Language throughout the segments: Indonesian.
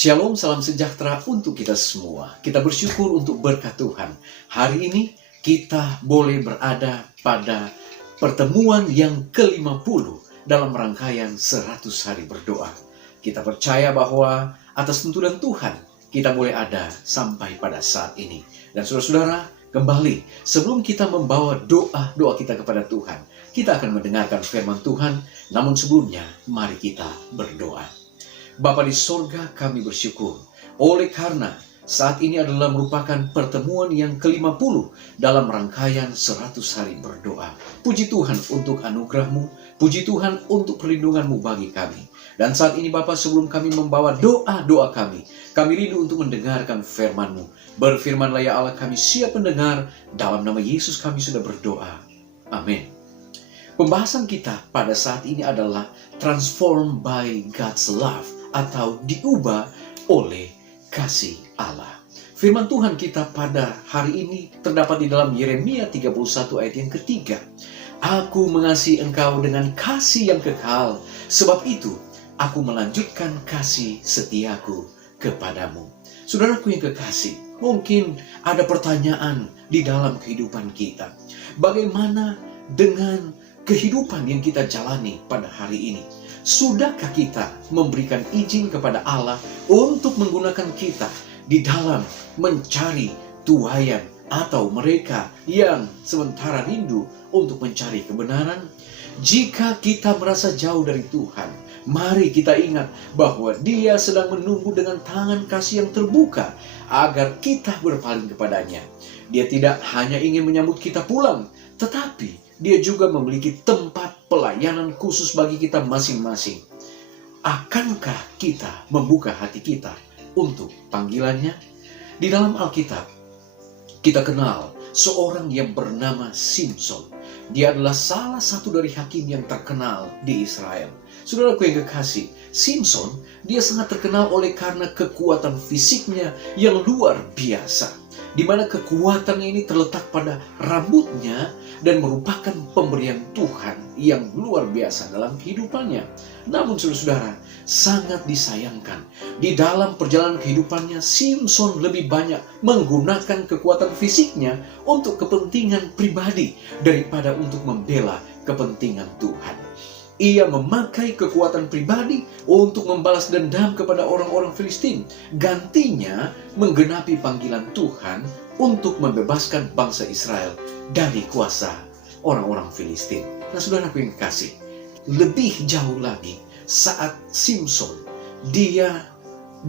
Shalom, salam sejahtera untuk kita semua. Kita bersyukur untuk berkat Tuhan. Hari ini kita boleh berada pada pertemuan yang ke-50 dalam rangkaian 100 hari berdoa. Kita percaya bahwa atas tuntunan Tuhan, kita boleh ada sampai pada saat ini. Dan saudara-saudara, kembali sebelum kita membawa doa-doa kita kepada Tuhan, kita akan mendengarkan firman Tuhan. Namun sebelumnya, mari kita berdoa. Bapa di sorga, kami bersyukur oleh karena saat ini adalah merupakan pertemuan yang ke-50 dalam rangkaian 100 hari berdoa. Puji Tuhan untuk anugerah-Mu, puji Tuhan untuk perlindungan-Mu bagi kami. Dan saat ini Bapa, sebelum kami membawa doa-doa kami rindu untuk mendengarkan firman-Mu. Berfirmanlah ya Allah, kami siap mendengar, dalam nama Yesus kami sudah berdoa. Amin. Pembahasan kita pada saat ini adalah transformed by God's love, atau diubah oleh kasih Allah. Firman Tuhan kita pada hari ini terdapat di dalam Yeremia 31 ayat yang ketiga. Aku mengasihi engkau dengan kasih yang kekal, sebab itu aku melanjutkan kasih setiaku kepadamu. Saudaraku yang kekasih, mungkin ada pertanyaan di dalam kehidupan kita. Bagaimana dengan kehidupan yang kita jalani pada hari ini? Sudahkah kita memberikan izin kepada Allah untuk menggunakan kita di dalam mencari tuaian atau mereka yang sementara rindu untuk mencari kebenaran? Jika kita merasa jauh dari Tuhan, mari kita ingat bahwa Dia sedang menunggu dengan tangan kasih yang terbuka agar kita berpaling kepadanya. Dia tidak hanya ingin menyambut kita pulang, tetapi Dia juga memiliki tempat pelayanan khusus bagi kita masing-masing. Akankah kita membuka hati kita untuk panggilannya? Di dalam Alkitab, kita kenal seorang yang bernama Simson. Dia adalah salah satu dari hakim yang terkenal di Israel. Saudaraku yang kekasih, Simson, dia sangat terkenal oleh karena kekuatan fisiknya yang luar biasa, di mana kekuatannya ini terletak pada rambutnya dan merupakan pemberian Tuhan yang luar biasa dalam kehidupannya. Namun saudara-saudara, sangat disayangkan, di dalam perjalanan kehidupannya, Simson lebih banyak menggunakan kekuatan fisiknya untuk kepentingan pribadi daripada untuk membela kepentingan Tuhan. Ia memakai kekuatan pribadi untuk membalas dendam kepada orang-orang Filistin. Gantinya menggenapi panggilan Tuhan untuk membebaskan bangsa Israel dari kuasa orang-orang Filistin. Nah, saudaraku yang kasih, lebih jauh lagi saat Simson dia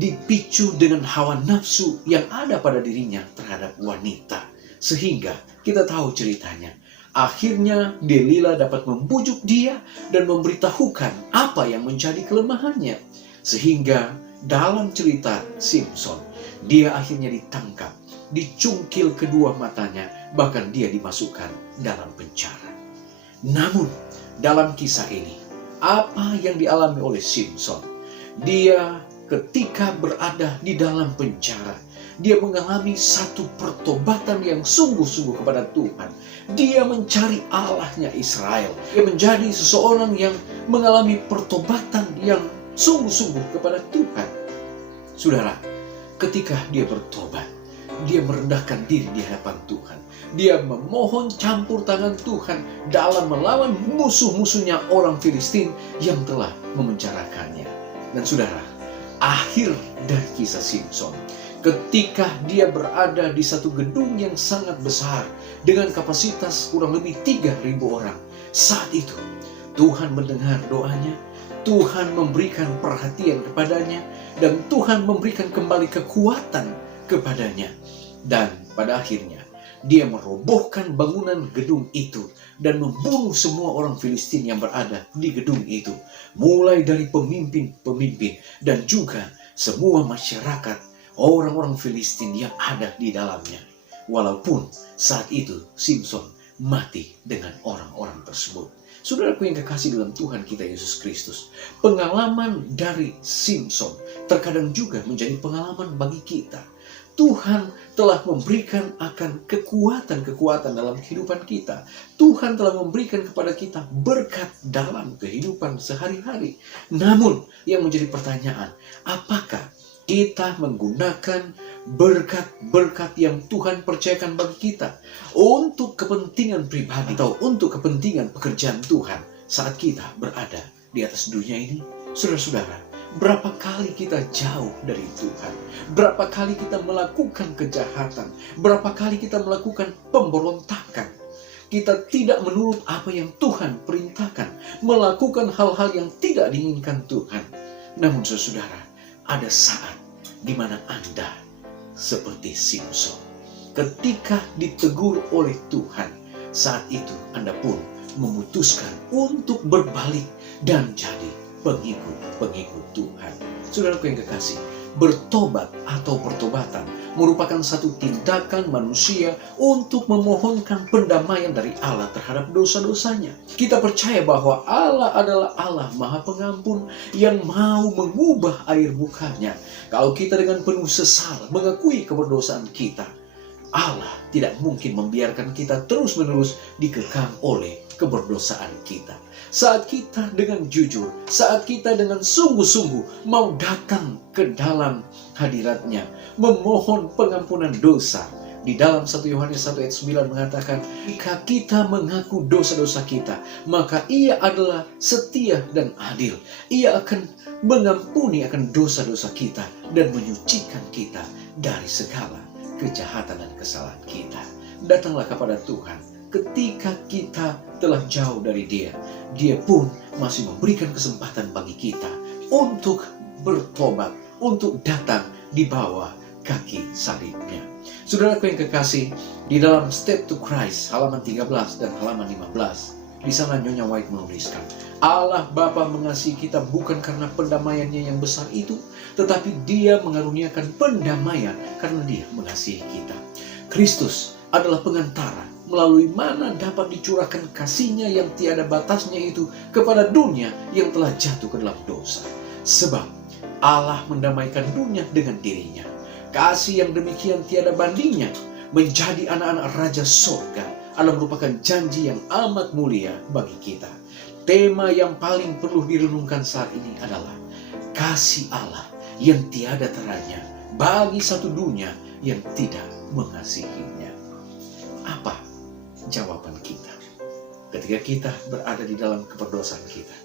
dipicu dengan hawa nafsu yang ada pada dirinya terhadap wanita. Sehingga kita tahu ceritanya. Akhirnya Delila dapat membujuk dia dan memberitahukan apa yang menjadi kelemahannya. Sehingga dalam cerita Simson, dia akhirnya ditangkap, dicungkil kedua matanya, bahkan dia dimasukkan dalam penjara. Namun dalam kisah ini, apa yang dialami oleh Simson? Dia ketika berada di dalam penjara, dia mengalami satu pertobatan yang sungguh-sungguh kepada Tuhan. Dia mencari Allahnya Israel. Dia menjadi seseorang yang mengalami pertobatan yang sungguh-sungguh kepada Tuhan. Saudara, ketika dia bertobat, dia merendahkan diri di hadapan Tuhan. Dia memohon campur tangan Tuhan dalam melawan musuh-musuhnya orang Filistin yang telah memenjarakannya. Dan saudara, akhir dari kisah Simson, ketika dia berada di satu gedung yang sangat besar dengan kapasitas kurang lebih 3.000 orang. Saat itu Tuhan mendengar doanya, Tuhan memberikan perhatian kepadanya, dan Tuhan memberikan kembali kekuatan kepadanya. Dan pada akhirnya dia merobohkan bangunan gedung itu dan membunuh semua orang Filistin yang berada di gedung itu, mulai dari pemimpin-pemimpin dan juga semua masyarakat orang-orang Filistin yang ada di dalamnya. Walaupun saat itu Simson mati dengan orang-orang tersebut. Saudaraku yang kekasih dalam Tuhan kita Yesus Kristus, pengalaman dari Simson terkadang juga menjadi pengalaman bagi kita. Tuhan telah memberikan akan kekuatan-kekuatan dalam kehidupan kita. Tuhan telah memberikan kepada kita berkat dalam kehidupan sehari-hari. Namun yang menjadi pertanyaan, apakah Kita menggunakan berkat-berkat yang Tuhan percayakan bagi kita untuk kepentingan pribadi atau untuk kepentingan pekerjaan Tuhan saat kita berada di atas dunia ini. Saudara-saudara, berapa kali kita jauh dari Tuhan? Berapa kali kita melakukan kejahatan? Berapa kali kita melakukan pemberontakan? Kita tidak menurut apa yang Tuhan perintahkan, melakukan hal-hal yang tidak diinginkan Tuhan. Namun saudara, ada saat di mana Anda seperti Simson. Ketika ditegur oleh Tuhan, saat itu Anda pun memutuskan untuk berbalik dan jadi pengikut Tuhan. Saudaraku yang kekasih, bertobat atau pertobatan merupakan satu tindakan manusia untuk memohonkan pendamaian dari Allah terhadap dosa-dosanya. Kita percaya bahwa Allah adalah Allah Maha Pengampun yang mau mengubah air mukanya. Kalau kita dengan penuh sesal mengakui keberdosaan kita, Allah tidak mungkin membiarkan kita terus-menerus dikekang oleh keberdosaan kita. Saat kita dengan jujur, saat kita dengan sungguh-sungguh mau datang ke dalam hadiratnya, memohon pengampunan dosa. Di dalam 1 Yohanes 1 ayat 9 mengatakan, jika kita mengaku dosa-dosa kita, maka Ia adalah setia dan adil. Ia akan mengampuni akan dosa-dosa kita dan menyucikan kita dari segala kejahatan dan kesalahan kita. Datanglah kepada Tuhan. Ketika kita telah jauh dari Dia, Dia pun masih memberikan kesempatan bagi kita untuk bertobat, untuk datang di bawah kaki salibnya. Saudaraku yang kekasih, di dalam Step to Christ halaman 13 dan halaman 15, di sana Nyonya White menuliskan, Allah Bapa mengasihi kita bukan karena pendamaiannya yang besar itu, tetapi Dia mengaruniakan pendamaian karena Dia mengasihi kita. Kristus adalah pengantara melalui mana dapat dicurahkan kasih-Nya yang tiada batasnya itu kepada dunia yang telah jatuh ke dalam dosa. Sebab Allah mendamaikan dunia dengan diri-Nya. Kasih yang demikian tiada bandingnya menjadi anak-anak Raja Sorga adalah merupakan janji yang amat mulia bagi kita. Tema yang paling perlu direnungkan saat ini adalah kasih Allah yang tiada teranya bagi satu dunia yang tidak mengasihinya. Apa jawaban kita? Ketika kita berada di dalam keberdosaan kita,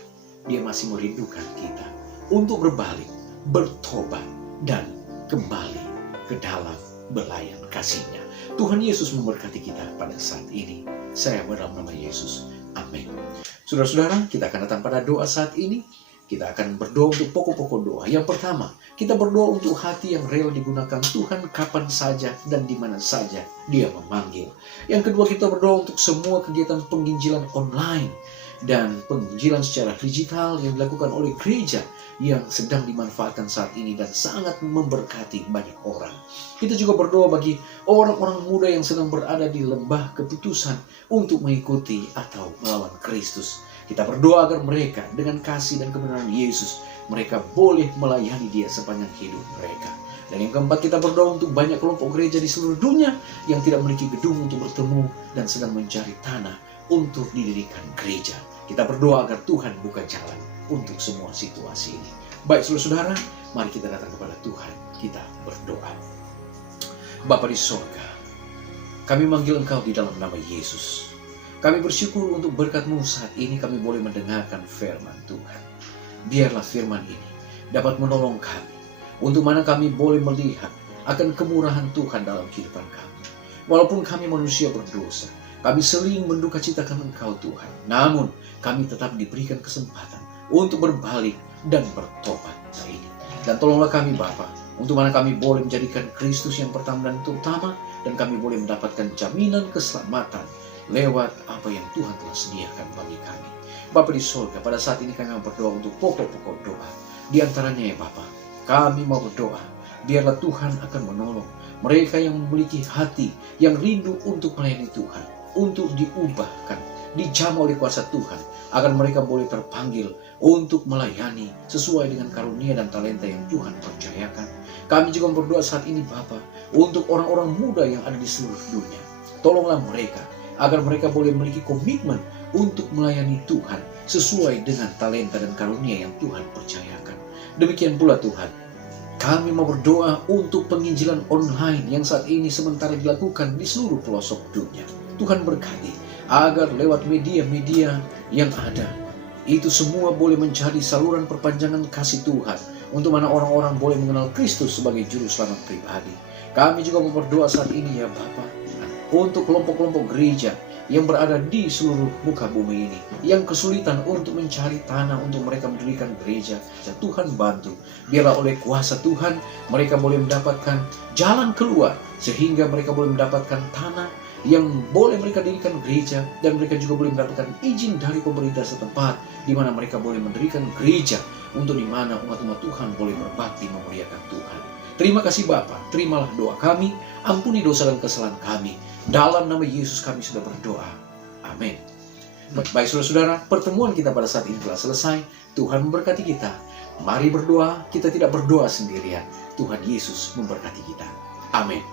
Dia masih merindukan kita untuk berbalik, bertobat, dan kembali ke dalam belayan kasih-Nya. Tuhan Yesus memberkati kita pada saat ini. Saya berdalam nama Yesus. Amin. Saudara-saudara, kita akan datang pada doa saat ini. Kita akan berdoa untuk pokok-pokok doa. Yang pertama, kita berdoa untuk hati yang rela digunakan Tuhan kapan saja dan di mana saja Dia memanggil. Yang kedua, kita berdoa untuk semua kegiatan penginjilan online dan penginjilan secara digital yang dilakukan oleh gereja yang sedang dimanfaatkan saat ini dan sangat memberkati banyak orang. Kita juga berdoa bagi orang-orang muda yang sedang berada di lembah keputusan untuk mengikuti atau melawan Kristus. Kita berdoa agar mereka dengan kasih dan kebenaran Yesus, mereka boleh melayani Dia sepanjang hidup mereka. Dan yang keempat, kita berdoa untuk banyak kelompok gereja di seluruh dunia yang tidak memiliki gedung untuk bertemu dan sedang mencari tanah untuk didirikan gereja. Kita berdoa agar Tuhan buka jalan untuk semua situasi ini. Baik saudara-saudara, mari kita datang kepada Tuhan. Kita berdoa. Bapa di sorga, kami manggil Engkau di dalam nama Yesus. Kami bersyukur untuk berkat-Mu saat ini kami boleh mendengarkan firman Tuhan. Biarlah firman ini dapat menolong kami, untuk mana kami boleh melihat akan kemurahan Tuhan dalam kehidupan kami. Walaupun kami manusia berdosa, kami sering mendukacitakan Engkau Tuhan. Namun kami tetap diberikan kesempatan untuk berbalik dan bertobat hari ini. Dan tolonglah kami Bapa, untuk mana kami boleh menjadikan Kristus yang pertama dan terutama, dan kami boleh mendapatkan jaminan keselamatan lewat apa yang Tuhan telah sediakan bagi kami. Bapa di surga, pada saat ini kami berdoa untuk pokok-pokok doa. Di antaranya ya Bapa, kami mau berdoa, biarlah Tuhan akan menolong mereka yang memiliki hati yang rindu untuk melayani Tuhan, untuk diubahkan, dijamah oleh kuasa Tuhan, agar mereka boleh terpanggil untuk melayani sesuai dengan karunia dan talenta yang Tuhan percayakan. Kami juga berdoa saat ini Bapa, untuk orang-orang muda yang ada di seluruh dunia. Tolonglah mereka, agar mereka boleh memiliki komitmen untuk melayani Tuhan sesuai dengan talenta dan karunia yang Tuhan percayakan. Demikian pula Tuhan, Kami mau berdoa untuk penginjilan online yang saat ini sementara dilakukan di seluruh pelosok dunia. Tuhan berkati agar lewat media-media yang ada, itu semua boleh menjadi saluran perpanjangan kasih Tuhan, untuk mana orang-orang boleh mengenal Kristus sebagai juru selamat pribadi. Kami juga mau berdoa saat ini ya Bapa, untuk kelompok-kelompok gereja yang berada di seluruh muka bumi ini, yang kesulitan untuk mencari tanah untuk mereka mendirikan gereja. Ya Tuhan bantu, biarlah oleh kuasa Tuhan mereka boleh mendapatkan jalan keluar, sehingga mereka boleh mendapatkan tanah yang boleh mereka dirikan gereja, dan mereka juga boleh mendapatkan izin dari pemerintah setempat, di mana mereka boleh mendirikan gereja, untuk di mana umat-umat Tuhan boleh berbakti memuliakan Tuhan. Terima kasih Bapa, terimalah doa kami, ampuni dosa dan kesalahan kami. Dalam nama Yesus kami sudah berdoa. Amin. Baik saudara-saudara, pertemuan kita pada saat ini telah selesai. Tuhan memberkati kita. Mari berdoa, kita tidak berdoa sendirian. Tuhan Yesus memberkati kita. Amin.